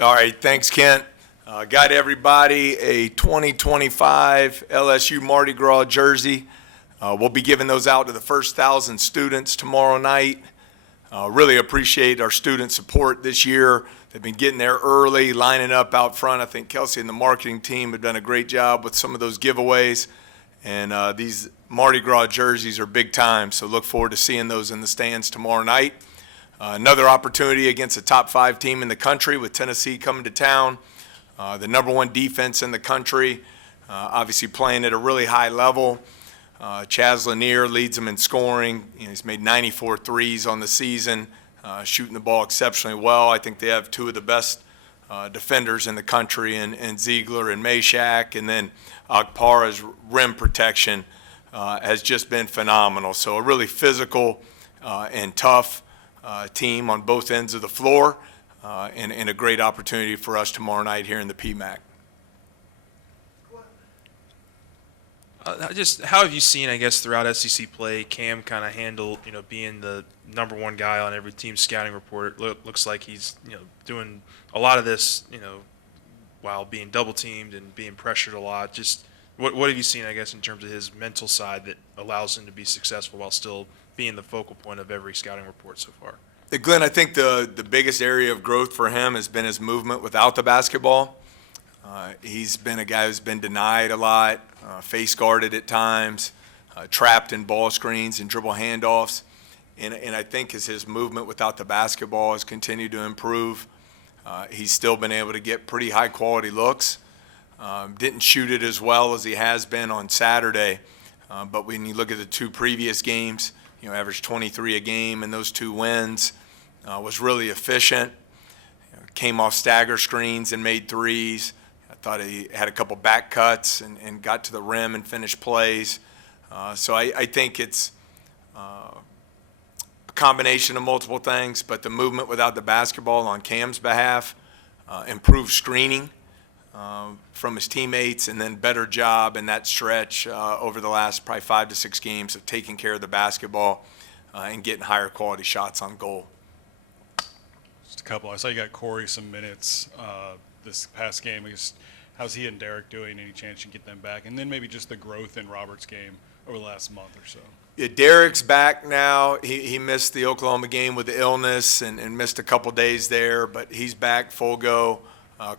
All right, thanks, Kent. Got everybody a 2025 LSU Mardi Gras jersey. We'll be giving those out to the first 1,000 students tomorrow night. Really appreciate our student support this year. They've been getting there early, lining up out front. I think Kelsey and the marketing team have done a great job with some of those giveaways. And these Mardi Gras jerseys are big time, so look forward to seeing those in the stands tomorrow night. Another opportunity against a top 5 team in the country with Tennessee coming to town. The number 1 defense in the country, obviously playing at a really high level. Chaz Lanier leads them in scoring. He's made 94 threes on the season, shooting the ball exceptionally well. I think they have 2 of the best defenders in the country, and Ziegler and Meshack, and then Akpara's rim protection has just been phenomenal. So a really physical and tough team on both ends of the floor, and a great opportunity for us tomorrow night here in the PMAC. Just how have you seen, I guess, throughout SEC play, Cam kind of handle, being the number 1 guy on every team's scouting report? It looks like he's, doing a lot of this, while being double teamed and being pressured a lot. Just what have you seen, I guess, in terms of his mental side that allows him to be successful while still being the focal point of every scouting report so far? Glenn, I think the biggest area of growth for him has been his movement without the basketball. He's been a guy who's been denied a lot, face guarded at times, trapped in ball screens and dribble handoffs. And I think as his movement without the basketball has continued to improve, he's still been able to get pretty high quality looks. Didn't shoot it as well as he has been on Saturday, but when you look at the 2 previous games, averaged 23 a game in those 2 wins, was really efficient. Came off stagger screens and made threes. I thought he had a couple back cuts and got to the rim and finished plays. So I think it's a combination of multiple things, but the movement without the basketball on Cam's behalf, improved screening from his teammates, and then better job in that stretch over the last probably 5 to 6 games of taking care of the basketball and getting higher quality shots on goal. Just a couple. I saw you got Corey some minutes this past game. How's he and Derek doing? Any chance you can get them back? And then maybe just the growth in Robert's game over the last month or so. Yeah, Derek's back now. He missed the Oklahoma game with the illness and missed a couple days there, but he's back full go.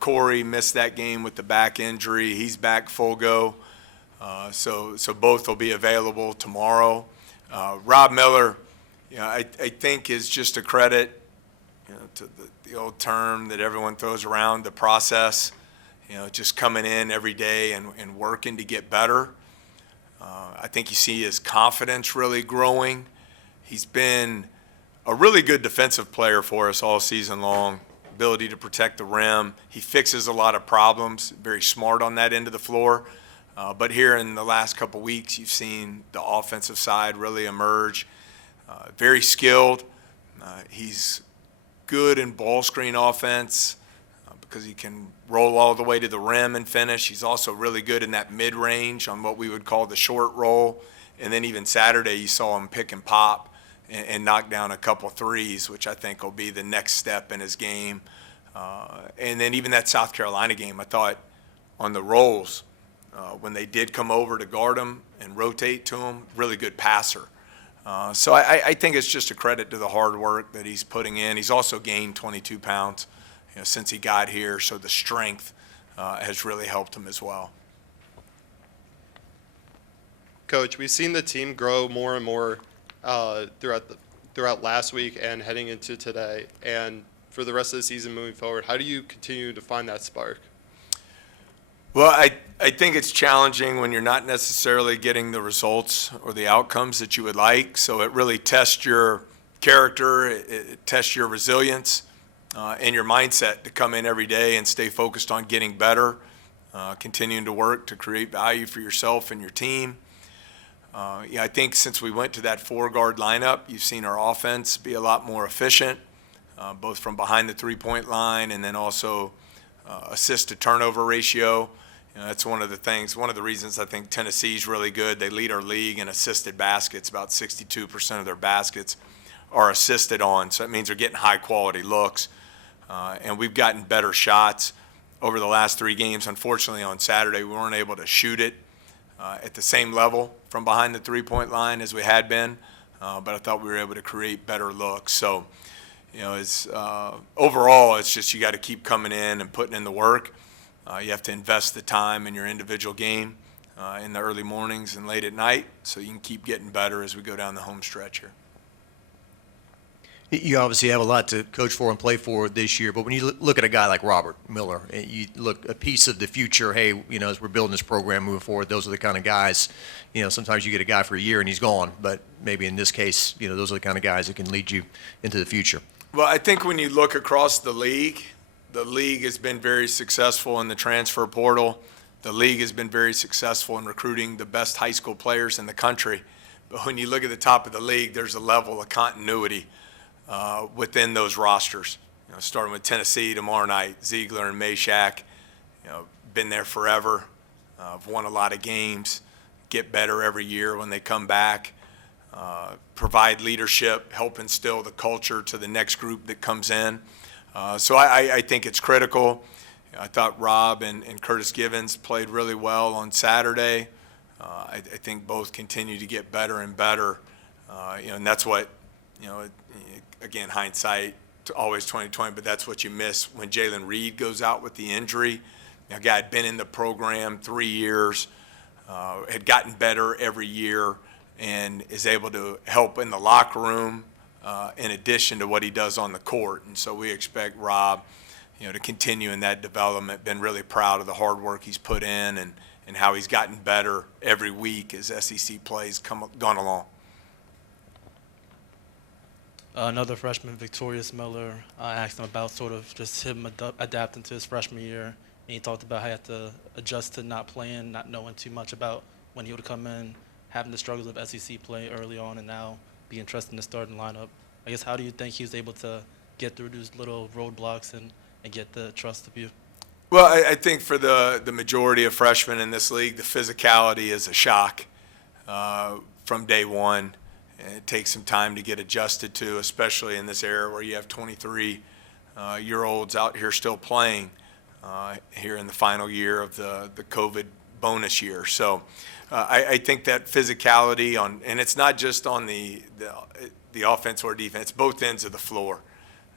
Corey missed that game with the back injury. He's back full go. So both will be available tomorrow. Rob Miller, I think is just a credit, to the old term that everyone throws around, the process, just coming in every day and working to get better. I think you see his confidence really growing. He's been a really good defensive player for us all season long. Ability to protect the rim. He fixes a lot of problems, very smart on that end of the floor. But here in the last couple weeks, you've seen the offensive side really emerge. Very skilled. He's good in ball screen offense because he can roll all the way to the rim and finish. He's also really good in that mid-range on what we would call the short roll. And then even Saturday, you saw him pick and pop and knock down a couple threes, which I think will be the next step in his game. And then even that South Carolina game, I thought on the rolls, when they did come over to guard him and rotate to him, really good passer. So I think it's just a credit to the hard work that he's putting in. He's also gained 22 pounds since he got here, so the strength has really helped him as well. Coach, we've seen the team grow more and more throughout last week and heading into today. And for the rest of the season moving forward, how do you continue to find that spark? Well, I think it's challenging when you're not necessarily getting the results or the outcomes that you would like. So it really tests your character, it tests your resilience and your mindset to come in every day and stay focused on getting better, continuing to work to create value for yourself and your team. I think since we went to that 4-guard lineup, you've seen our offense be a lot more efficient, both from behind the three-point line and then also assist to turnover ratio. That's one of the reasons I think Tennessee's really good. They lead our league in assisted baskets. About 62% of their baskets are assisted on, so that means they're getting high-quality looks. and we've gotten better shots over the last 3 games. Unfortunately, on Saturday, we weren't able to shoot it at the same level from behind the three-point line as we had been, but I thought we were able to create better looks. So, overall, it's just you got to keep coming in and putting in the work. You have to invest the time in your individual game in the early mornings and late at night, so you can keep getting better as we go down the home stretch here. You obviously have a lot to coach for and play for this year, but when you look at a guy like Robert Miller, you look a piece of the future. Hey, as we're building this program moving forward, those are the kind of guys. Sometimes you get a guy for a year and he's gone, but maybe in this case, those are the kind of guys that can lead you into the future. Well, I think when you look across the league has been very successful in the transfer portal. The league has been very successful in recruiting the best high school players in the country. But when you look at the top of the league, there's a level of continuity within those rosters. Starting with Tennessee tomorrow night, Ziegler and Meshack, been there forever, have won a lot of games, get better every year when they come back, provide leadership, help instill the culture to the next group that comes in. So I think it's critical. I thought Rob and Curtis Givens played really well on Saturday. I think both continue to get better and better, and that's what, again, hindsight, always 20/20, but that's what you miss when Jalen Reed goes out with the injury. A guy had been in the program 3 years, had gotten better every year, and is able to help in the locker room in addition to what he does on the court. And so we expect Rob, to continue in that development. Been really proud of the hard work he's put in and how he's gotten better every week as SEC plays gone along. Another freshman, Victorious Miller, I asked him about sort of just him adapting to his freshman year. And he talked about how he had to adjust to not playing, not knowing too much about when he would come in, having the struggles of SEC play early on, and now being trusted in the starting lineup. I guess, how do you think he was able to get through these little roadblocks and get the trust of you? Well, I think for the majority of freshmen in this league, the physicality is a shock from day one. And it takes some time to get adjusted to, especially in this era where you have 23-year-olds out here still playing here in the final year of the COVID bonus year. So I think that physicality and it's not just on the offense or defense, both ends of the floor.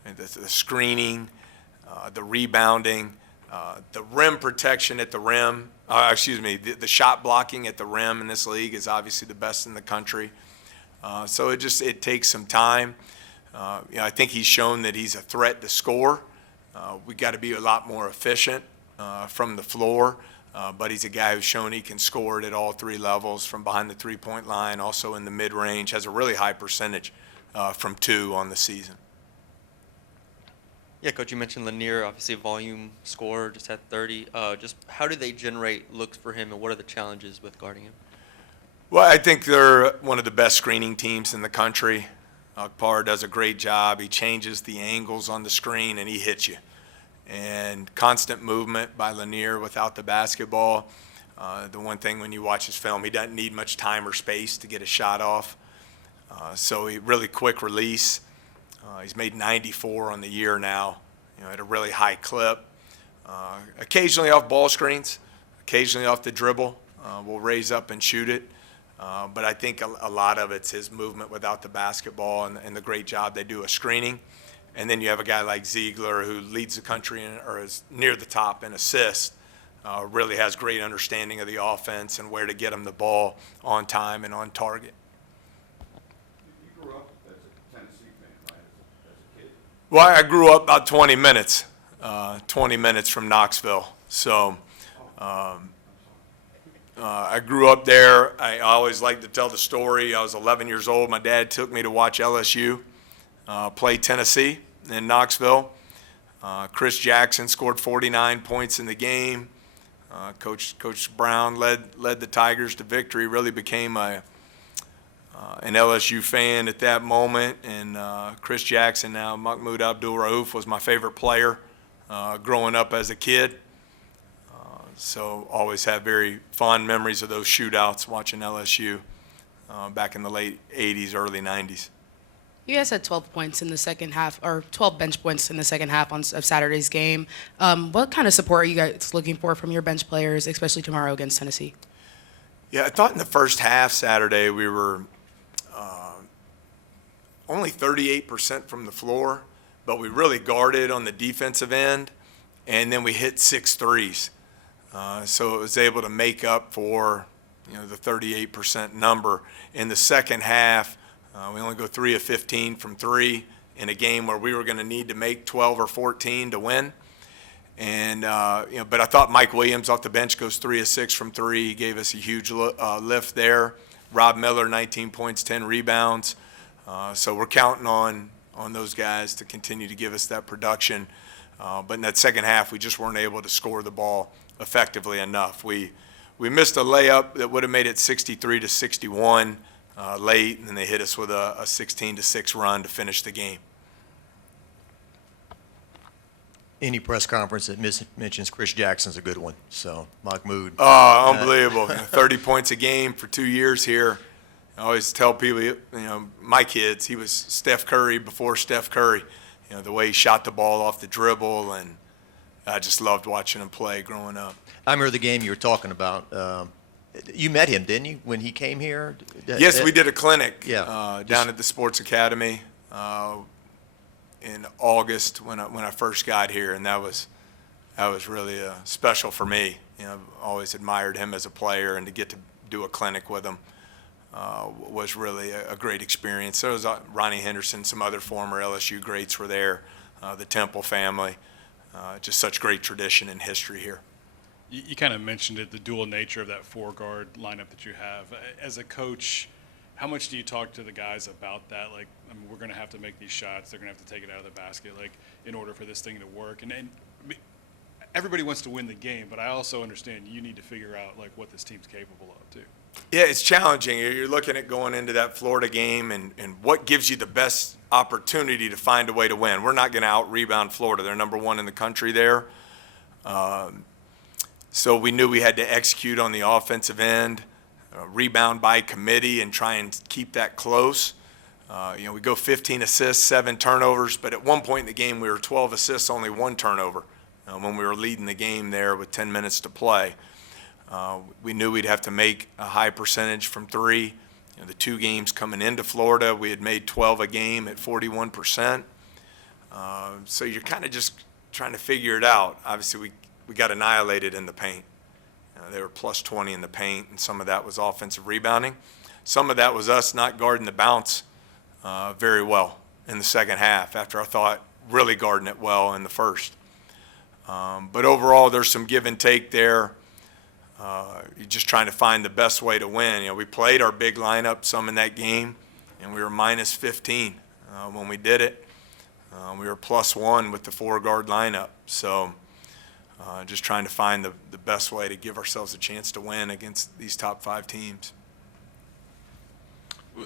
And the screening, the rebounding, the rim protection at the rim, the shot blocking at the rim in this league is obviously the best in the country. So it takes some time. I think he's shown that he's a threat to score. We got to be a lot more efficient from the floor, but he's a guy who's shown he can score it at all 3 levels, from behind the three-point line, also in the mid-range, has a really high percentage from 2 on the season. Yeah, Coach, you mentioned Lanier, obviously a volume scorer, just had 30. Just how do they generate looks for him, and what are the challenges with guarding him? Well, I think they're one of the best screening teams in the country. Akbar does a great job. He changes the angles on the screen, and he hits you. And constant movement by Lanier without the basketball. The one thing when you watch his film, he doesn't need much time or space to get a shot off. So he really quick release. He's made 94 on the year now, at a really high clip. Occasionally off ball screens, occasionally off the dribble. We'll raise up and shoot it. But I think a lot of it's his movement without the basketball and the great job they do of screening. And then you have a guy like Ziegler, who leads the country or is near the top in assists, really has great understanding of the offense and where to get him the ball on time and on target. You grew up as a Tennessee fan, right, as a kid? Well, I grew up about 20 minutes from Knoxville. So I grew up there. I always like to tell the story. I was 11 years old. My dad took me to watch LSU play Tennessee in Knoxville. Chris Jackson scored 49 points in the game. Coach Brown led the Tigers to victory. Really became an LSU fan at that moment. And Chris Jackson, now Mahmoud Abdul-Rauf, was my favorite player growing up as a kid. So always have very fond memories of those shootouts watching LSU back in the late 80s, early 90s. You guys had 12 points in the second half, or 12 bench points in the second half of Saturday's game. What kind of support are you guys looking for from your bench players, especially tomorrow against Tennessee? Yeah, I thought in the first half Saturday we were only 38% from the floor, but we really guarded on the defensive end, and then we hit 6 threes. So it was able to make up for, the 38% number. In the second half, we only go 3 of 15 from 3 in a game where we were going to need to make 12 or 14 to win. And, but I thought Mike Williams off the bench goes 3 of 6 from 3. He gave us a huge lift there. Rob Miller, 19 points, 10 rebounds. So we're counting on those guys to continue to give us that production. But in that second half, we just weren't able to score the ball effectively enough. We missed a layup that would have made it 63-61 late, and then they hit us with a 16-6 run to finish the game. Any press conference that mentions Chris Jackson's a good one. So, Mahmoud. Oh, unbelievable. 30 points a game for 2 years here. I always tell people, my kids, he was Steph Curry before Steph Curry. The way he shot the ball off the dribble, and I just loved watching him play growing up. I remember the game you were talking about. You met him, didn't you, when he came here? Yes, we did a clinic Yeah. down at the Sports Academy in August when I first got here, and that was really special for me. I've always admired him as a player, and to get to do a clinic with him was really a great experience. So was Ronnie Henderson, some other former LSU greats were there, the Temple family. Just such great tradition and history here. You kind of mentioned it, the dual nature of that 4-guard lineup that you have. As a coach, how much do you talk to the guys about that? Like, we're going to have to make these shots. They're going to have to take it out of the basket, like, in order for this thing to work. And everybody wants to win the game, but I also understand you need to figure out, like, what this team's capable of, too. Yeah, it's challenging. You're looking at going into that Florida game and what gives you the best opportunity to find a way to win. We're not going to out-rebound Florida. They're number 1 in the country there. So we knew we had to execute on the offensive end, rebound by committee, and try and keep that close. We go 15 assists, 7 turnovers, but at one point in the game we were 12 assists, only 1 turnover when we were leading the game there with 10 minutes to play. We knew we'd have to make a high percentage from 3. The 2 games coming into Florida, we had made 12 a game at 41%. So you're kind of just trying to figure it out. Obviously, we got annihilated in the paint. They were plus 20 in the paint, and some of that was offensive rebounding. Some of that was us not guarding the bounce very well in the second half after I thought really guarding it well in the first. But overall, there's some give and take there. You're just trying to find the best way to win. We played our big lineup some in that game, and we were minus 15 when we did it. We were plus 1 with the 4-guard lineup. So just trying to find the best way to give ourselves a chance to win against these top 5 teams.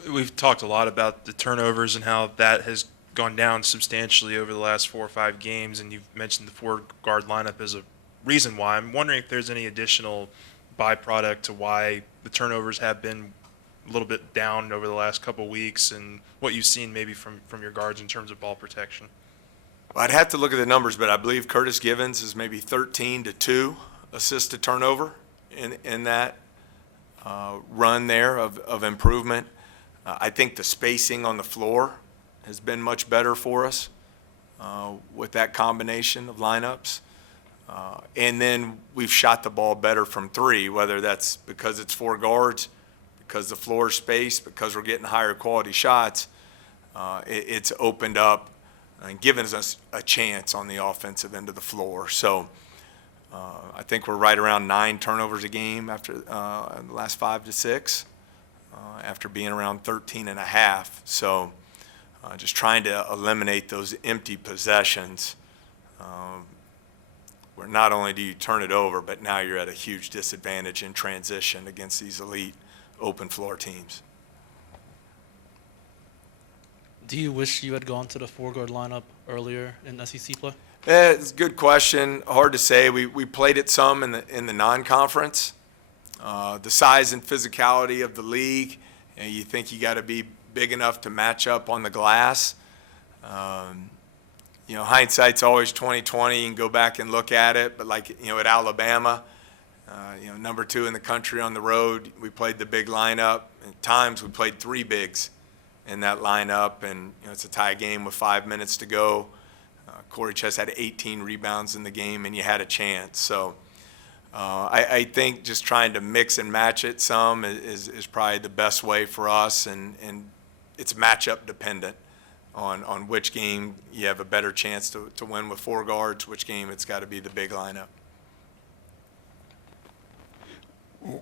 We've talked a lot about the turnovers and how that has gone down substantially over the last 4 or 5 games, and you've mentioned the 4-guard lineup as a reason why. I'm wondering if there's any additional byproduct to why the turnovers have been a little bit down over the last couple weeks, and what you've seen maybe from your guards in terms of ball protection. Well, I'd have to look at the numbers, but I believe Curtis Givens is maybe 13-2 assist to turnover in that run there of improvement. I think the spacing on the floor has been much better for us with that combination of lineups. And then we've shot the ball better from 3, whether that's because it's 4 guards, because the floor is spaced, because we're getting higher quality shots. It's opened up and given us a chance on the offensive end of the floor. So I think we're right around 9 turnovers a game after the last 5 to 6, after being around 13.5. So just trying to eliminate those empty possessions where not only do you turn it over, but now you're at a huge disadvantage in transition against these elite open floor teams. Do you wish you had gone to the 4-guard lineup earlier in SEC play? It's a good question. Hard to say. We played it some in the non-conference. The size and physicality of the league, and you think you got to be big enough to match up on the glass. Hindsight's always 20/20. You can go back and look at it, but at Alabama, number 2 in the country on the road, we played the big lineup. At times we played 3 bigs in that lineup, and it's a tie game with 5 minutes to go. Corey Chess had 18 rebounds in the game, and you had a chance. So I think just trying to mix and match it some is probably the best way for us, and it's matchup dependent on which game you have a better chance to win with 4 guards, which game it's got to be the big lineup.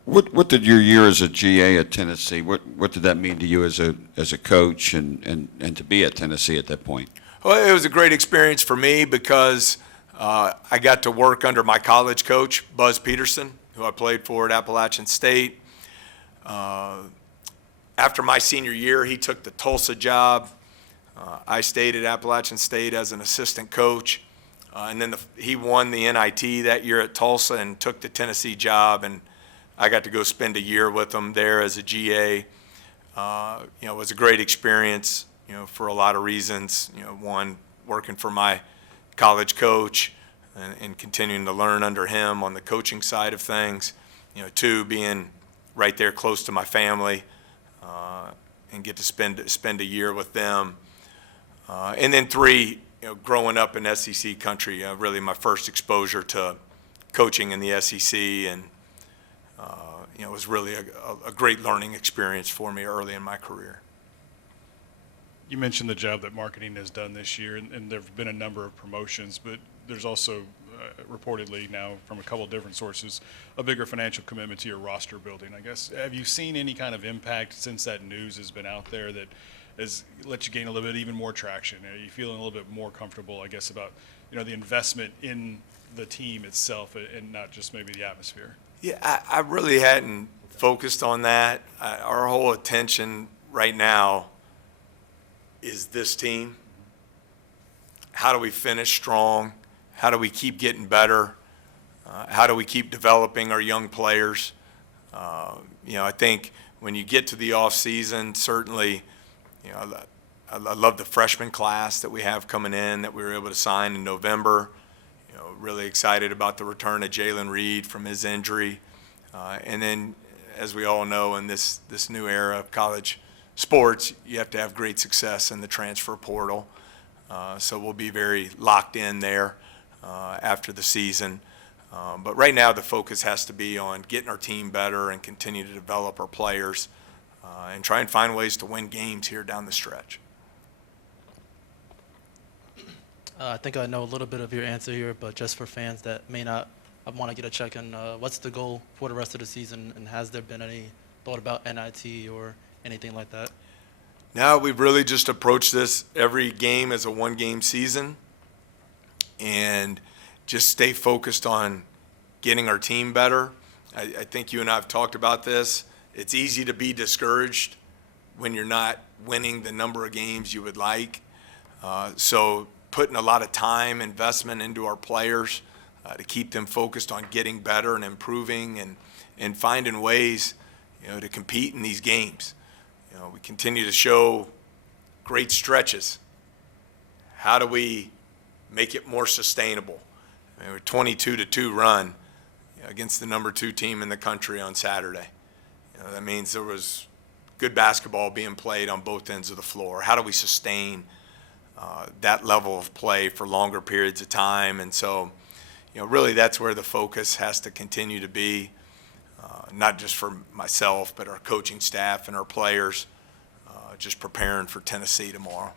What did your year as a GA at Tennessee, what did that mean to you as a coach and to be at Tennessee at that point? Well, it was a great experience for me because I got to work under my college coach, Buzz Peterson, who I played for at Appalachian State. After my senior year, he took the Tulsa job. I stayed at Appalachian State as an assistant coach. And then he won the NIT that year at Tulsa and took the Tennessee job. And I got to go spend a year with him there as a GA. It was a great experience, for a lot of reasons. One, working for my college coach and continuing to learn under him on the coaching side of things. 2, being right there close to my family and get to spend a year with them. And then 3, growing up in SEC country, really my first exposure to coaching in the SEC, and it was really a great learning experience for me early in my career. You mentioned the job that marketing has done this year, and there have been a number of promotions, but there's also reportedly now from a couple of different sources a bigger financial commitment to your roster building. I guess, have you seen any kind of impact since that news has been out there that has let you gain a little bit even more traction? Are you feeling a little bit more comfortable, I guess, about the investment in the team itself and not just maybe the atmosphere? Yeah, I really hadn't focused on that. Our whole attention right now is this team. How do we finish strong? How do we keep getting better? How do we keep developing our young players? I think when you get to the off season, certainly, I love the freshman class that we have coming in that we were able to sign in November. Really excited about the return of Jalen Reed from his injury. And then, as we all know, in this new era of college sports, you have to have great success in the transfer portal. So we'll be very locked in there after the season. But right now the focus has to be on getting our team better and continue to develop our players and try and find ways to win games here down the stretch. I think I know a little bit of your answer here, but just for fans that may not want to get a check in, what's the goal for the rest of the season, and has there been any thought about NIT or anything like that? Now we've really just approached this every game as a 1-game season and just stay focused on getting our team better. I think you and I have talked about this. It's easy to be discouraged when you're not winning the number of games you would like. So putting a lot of time, investment into our players to keep them focused on getting better and improving and finding ways, to compete in these games. We continue to show great stretches. How do we make it more sustainable? We're 22-2 run against the number 2 team in the country on Saturday. That means there was good basketball being played on both ends of the floor. How do we sustain that level of play for longer periods of time? And so, really that's where the focus has to continue to be, not just for myself, but our coaching staff and our players, just preparing for Tennessee tomorrow.